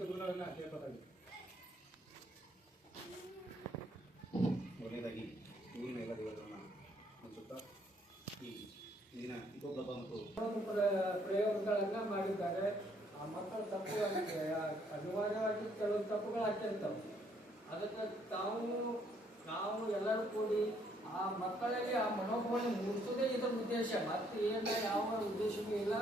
ಮುಖ್ಯ ಗುರುಗಳನ್ನ ಕೇಳ್ಕೊತಾಯಿದ್ದೀವಿ ಮೊದಲನೇದಾಗಿ ಊರಿನ ಎಲ್ಲ ದೇವರನ್ನ ಅನಿಸುತ್ತಾ ಈ ದಿನ ದೀಪೋತ್ಸವ ಮತ್ತು ಪ್ರ- ಪ್ರಯೋಗಗಳನ್ನ ಮಾಡಿದ್ದಾರೆ. ಆ ಮಕ್ಕಳ ತಪ್ಪು ಅನಿವಾರ್ಯವಾಗಿ ಕೆಲವು ತಪ್ಪುಗಳು ಆಗ್ತಿರ್ತವೆ. ಅದಕ್ಕೆ ತಾವು ನಾವು ಎಲ್ಲರೂ ಕೂಡಿ ಆ ಮಕ್ಕಳಲ್ಲಿ ಆ ಮನೋಭಾವನೆ ಮೂಡಿಸೋದೇ ಇದರ ಉದ್ದೇಶ. ಮತ್ತೆ ಏನ ಯಾವ ಉದ್ದೇಶವೂ ಇಲ್ಲ.